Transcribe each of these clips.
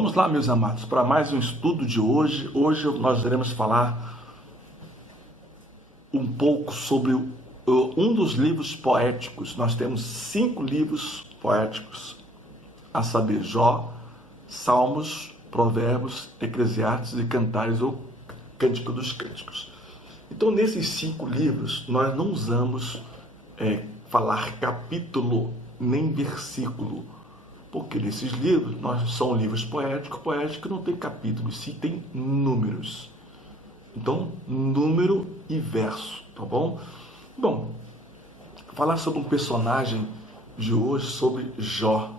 Vamos lá, meus amados, para mais um estudo de hoje. Hoje nós iremos falar um pouco sobre um dos livros poéticos. Nós temos 5 livros poéticos, a saber, Jó, Salmos, Provérbios, Eclesiastes e Cantares ou Cântico dos Cânticos. Então, nesses 5 livros, nós não usamos falar capítulo nem versículo, porque nesses livros são livros poéticos não tem capítulos, sim tem números. Então, número e verso, tá bom? Bom, falar sobre um personagem de hoje, sobre Jó.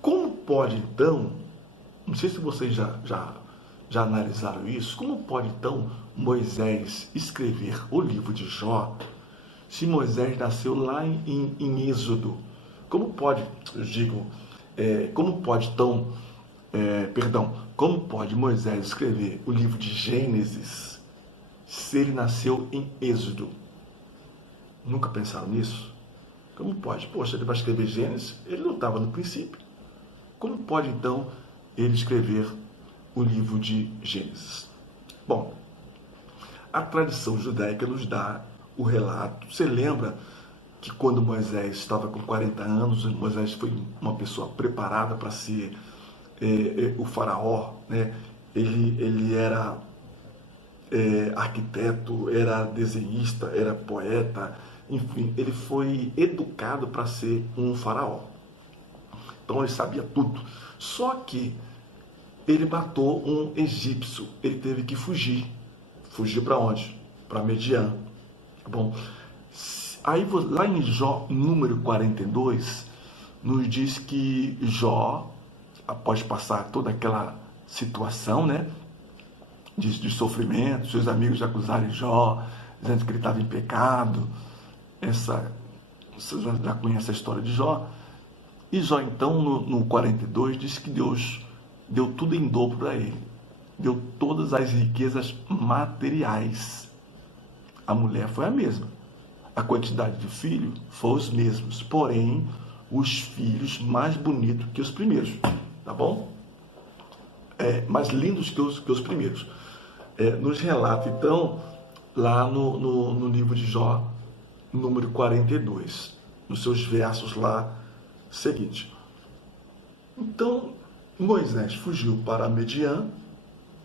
Como pode então, não sei se vocês já analisaram isso, como pode então Moisés escrever o livro de Jó, se Moisés nasceu lá em Êxodo? Como pode Moisés escrever o livro de Gênesis se ele nasceu em Êxodo? Nunca pensaram nisso? Como pode? Poxa, ele vai escrever Gênesis, ele não estava no princípio. Como pode então ele escrever o livro de Gênesis? Bom, a tradição judaica nos dá o relato. Você lembra que quando Moisés estava com 40 anos, Moisés foi uma pessoa preparada para ser o faraó, né? Ele era arquiteto, era desenhista, era poeta, enfim, ele foi educado para ser um faraó. Então ele sabia tudo. Só que ele matou um egípcio, ele teve que fugir. Fugir para onde? Para Midian. Bom, aí lá em Jó, número 42, nos diz que Jó, após passar toda aquela situação, né, de sofrimento, seus amigos acusarem Jó, dizendo que ele estava em pecado, vocês já conhecem a história de Jó, e Jó então, no 42, diz que Deus deu tudo em dobro para ele, deu todas as riquezas materiais. A mulher foi a mesma. A quantidade de filhos foi os mesmos, porém, os filhos mais bonitos que os primeiros, tá bom? Mais lindos que os primeiros. Nos relata, então, lá no livro de Jó, número 42, nos seus versos lá seguintes. Então, Moisés fugiu para Midian,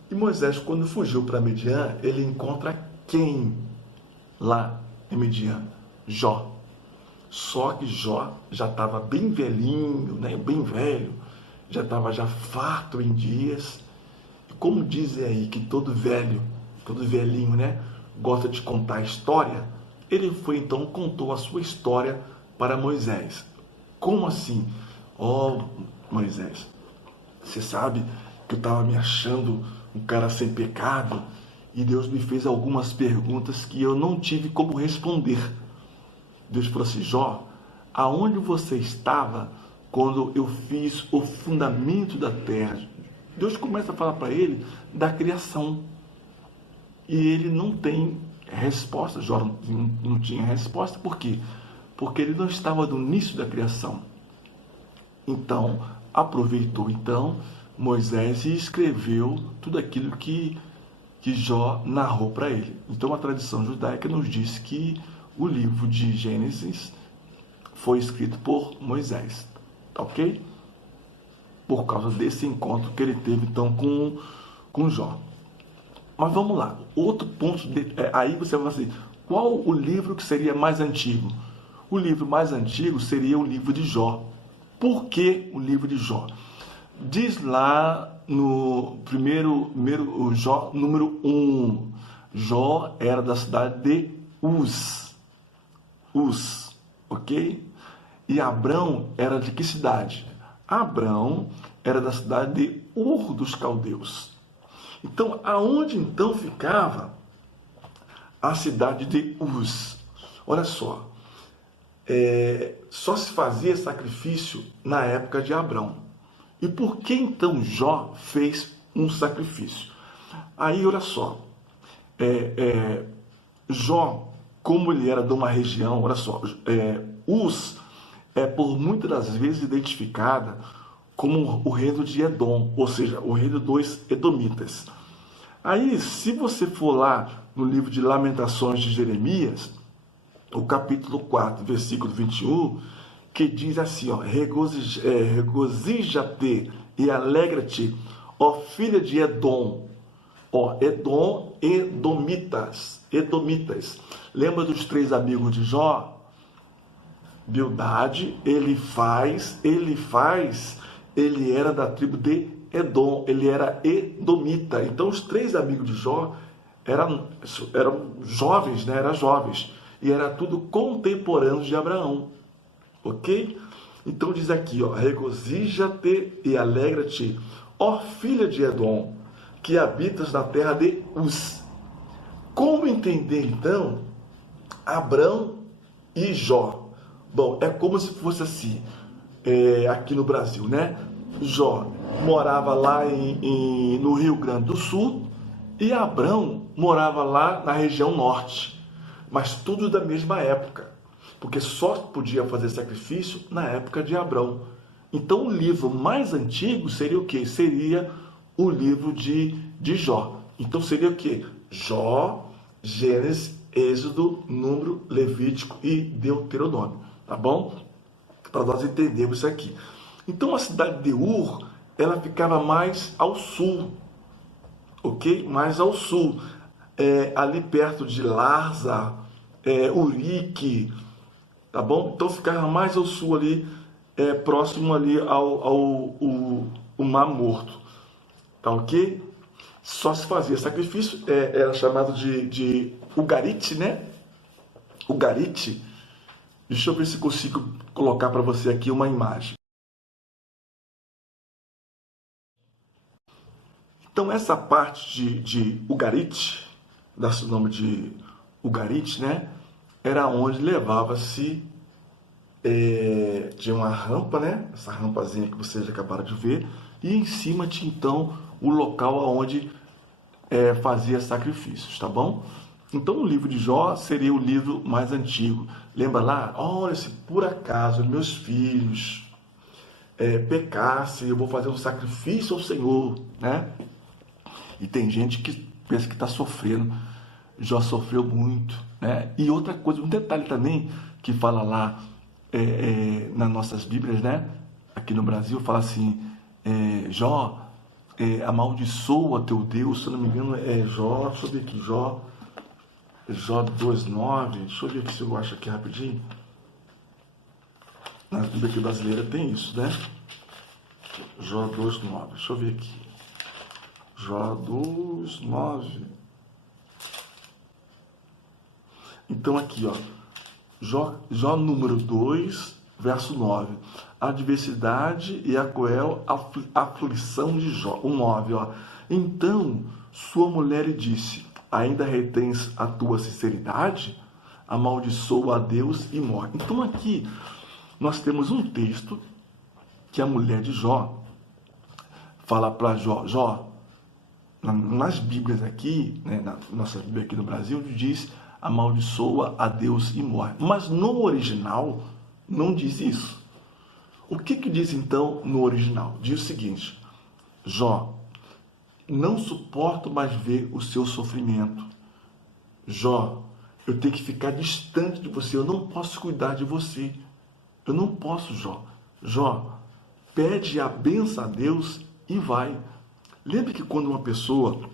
e Moisés, quando fugiu para Midian, ele encontra quem lá em Midian? Jó. Só que Jó já estava bem velhinho, né? Bem velho, já estava farto em dias. E como dizem aí que todo velhinho, né, gosta de contar história, ele foi então, contou a sua história para Moisés. Como assim? Moisés, você sabe que eu estava me achando um cara sem pecado, e Deus me fez algumas perguntas que eu não tive como responder. Deus falou assim: Jó, aonde você estava quando eu fiz o fundamento da terra? Deus começa a falar para ele da criação. E ele não tem resposta. Jó não tinha resposta. Por quê? Porque ele não estava no início da criação. Então, aproveitou Moisés e escreveu tudo aquilo que Jó narrou para ele. Então a tradição judaica nos diz que o livro de Gênesis foi escrito por Moisés, tá ok? Por causa desse encontro que ele teve então com Jó. Mas vamos lá, outro ponto, aí você vai falar assim, qual o livro que seria mais antigo? O livro mais antigo seria o livro de Jó. Por que o livro de Jó? Diz lá no primeiro Jó, número 1. Jó era da cidade de Uz, ok? E Abrão era de que cidade? Abrão era da cidade de Ur dos Caldeus. Então, aonde então ficava a cidade de Uz? Olha só, só se fazia sacrifício na época de Abrão. E por que então Jó fez um sacrifício? Aí, olha só, Jó, como ele era de uma região, olha só, Uz é por muitas das vezes identificada como o reino de Edom, ou seja, o reino dos Edomitas. Aí, se você for lá no livro de Lamentações de Jeremias, o capítulo 4, versículo 21, que diz assim, ó, regozija-te e alegra-te, ó filha de Edom. Ó, Edom, Edomitas. Lembra dos 3 amigos de Jó? Bildade, ele era da tribo de Edom, ele era edomita. Então, os 3 amigos de Jó eram jovens, né? Eram jovens. E era tudo contemporâneos de Abraão. Ok? Então, diz aqui, ó, regozija-te e alegra-te, ó filha de Edom, que habitas na terra de Uz. Como entender, então, Abrão e Jó? Bom, é como se fosse assim, aqui no Brasil, né? Jó morava lá no Rio Grande do Sul e Abrão morava lá na região norte, mas tudo da mesma época, porque só podia fazer sacrifício na época de Abrão. Então o livro mais antigo seria o quê? Seria o livro de Jó. Então seria o quê? Jó, Gênesis, Êxodo, Número, Levítico e Deuteronômio. Tá bom? Para nós entendermos isso aqui. Então a cidade de Ur, ela ficava mais ao sul, ok? Mais ao sul, ali perto de Larsa, Urique, tá bom? Então ficava mais ao sul ali, próximo ali ao Mar Morto, tá ok? Só se fazia sacrifício, era chamado de Ugarite, né? Ugarite. Deixa eu ver se consigo colocar para você aqui uma imagem. Então, essa parte de Ugarite, dá-se o nome de Ugarite, né? Era onde levava-se, tinha uma rampa, né? Essa rampazinha que vocês acabaram de ver, e em cima tinha então o local onde fazia sacrifícios, tá bom? Então o livro de Jó seria o livro mais antigo. Lembra lá? Olha, se por acaso meus filhos pecassem, eu vou fazer um sacrifício ao Senhor, né? E tem gente que pensa que está sofrendo. Jó sofreu muito, né? E outra coisa, um detalhe também que fala lá nas nossas Bíblias, né? Aqui no Brasil fala assim, Jó, amaldiçoa teu Deus, se eu não me engano Jó, deixa eu ver aqui, Jó 2,9, deixa eu ver aqui se eu acho aqui rapidinho. Na Bíblia aqui brasileira tem isso, né? Jó 2,9, deixa eu ver aqui. Jó 2,9. Então aqui, ó, Jó número 2, verso 9. A adversidade e a cruel aflição de Jó. O 9, ó. Então sua mulher lhe disse, ainda retens a tua sinceridade? Amaldiçoa a Deus e morre. Então aqui nós temos um texto que a mulher de Jó fala para Jó, Jó, nas Bíblias aqui, né, na nossa Bíblia aqui no Brasil, diz amaldiçoa a Deus e morre. Mas no original não diz isso. O que diz então no original? Diz o seguinte, Jó, não suporto mais ver o seu sofrimento. Jó, eu tenho que ficar distante de você, eu não posso cuidar de você. Eu não posso, Jó. Jó, pede a bênção a Deus e vai. Lembre que quando uma pessoa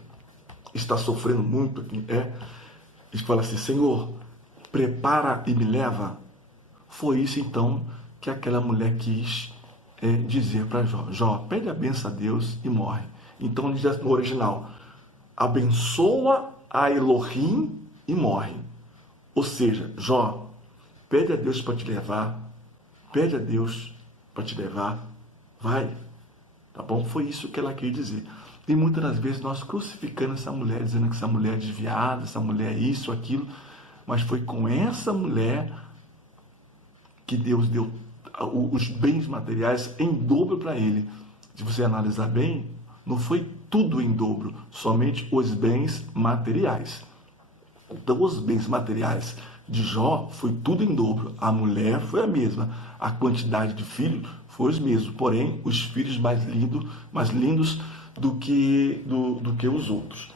está sofrendo muito, e fala assim, Senhor, prepara e me leva. Foi isso então que aquela mulher quis dizer para Jó. Jó, pede a bênção a Deus e morre. Então ele diz no original, abençoa a Elohim e morre. Ou seja, Jó, pede a Deus para te levar, pede a Deus para te levar, vai. Tá bom? Foi isso que ela quis dizer. E muitas das vezes nós crucificando essa mulher, dizendo que essa mulher é desviada, essa mulher é isso, aquilo, mas foi com essa mulher que Deus deu os bens materiais em dobro para ele. Se você analisar bem, não foi tudo em dobro, somente os bens materiais. Então, os bens materiais de Jó foi tudo em dobro. A mulher foi a mesma. A quantidade de filhos Foi os mesmos, porém os filhos mais lindos do que os outros.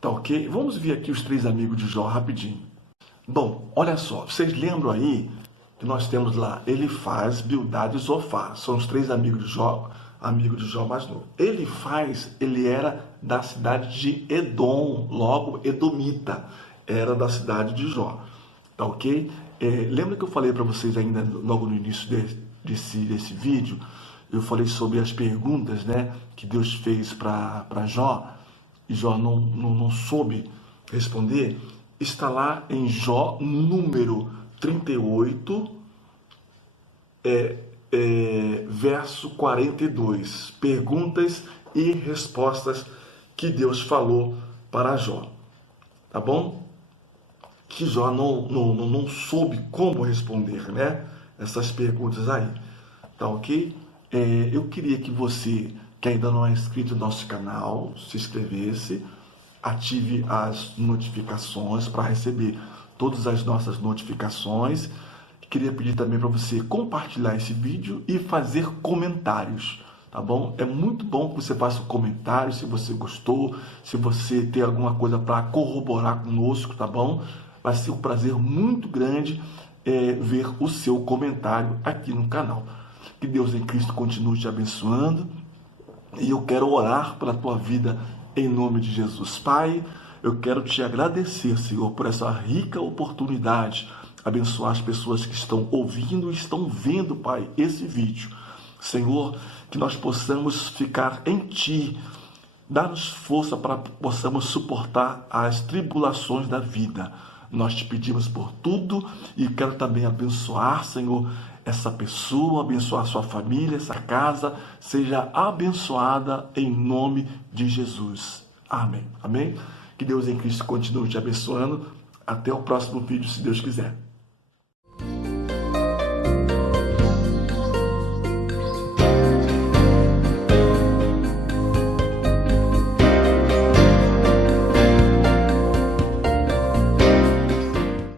Tá ok? Vamos ver aqui os 3 amigos de Jó rapidinho. Bom, olha só, vocês lembram aí que nós temos lá Elifaz, Bildade e Zofar. São os 3 amigos de Jó mais novo. Elifaz, ele era da cidade de Edom, logo edomita, era da cidade de Jó. Tá ok? Lembra que eu falei para vocês ainda logo no início desse vídeo, eu falei sobre as perguntas, né, que Deus fez para Jó, e Jó não soube responder. Está lá em Jó, número 38, verso 42. Perguntas e respostas que Deus falou para Jó. Tá bom? Que Jó não soube como responder, né? Essas perguntas aí. Tá ok? Eu queria que você, que ainda não é inscrito no nosso canal, se inscrevesse, ative as notificações para receber todas as nossas notificações. Queria pedir também para você compartilhar esse vídeo e fazer comentários, tá bom? É muito bom que você faça um comentário se você gostou, se você tem alguma coisa para corroborar conosco, tá bom? Vai ser um prazer muito grande ver o seu comentário aqui no canal. Que Deus em Cristo continue te abençoando. E eu quero orar pela tua vida em nome de Jesus. Pai, eu quero te agradecer, Senhor, por essa rica oportunidade, abençoar as pessoas que estão ouvindo e estão vendo, Pai, esse vídeo. Senhor, que nós possamos ficar em Ti, dá-nos força para que possamos suportar as tribulações da vida. Nós te pedimos por tudo e quero também abençoar, Senhor, essa pessoa, abençoar sua família, essa casa, seja abençoada em nome de Jesus. Amém. Amém? Que Deus em Cristo continue te abençoando. Até o próximo vídeo, se Deus quiser.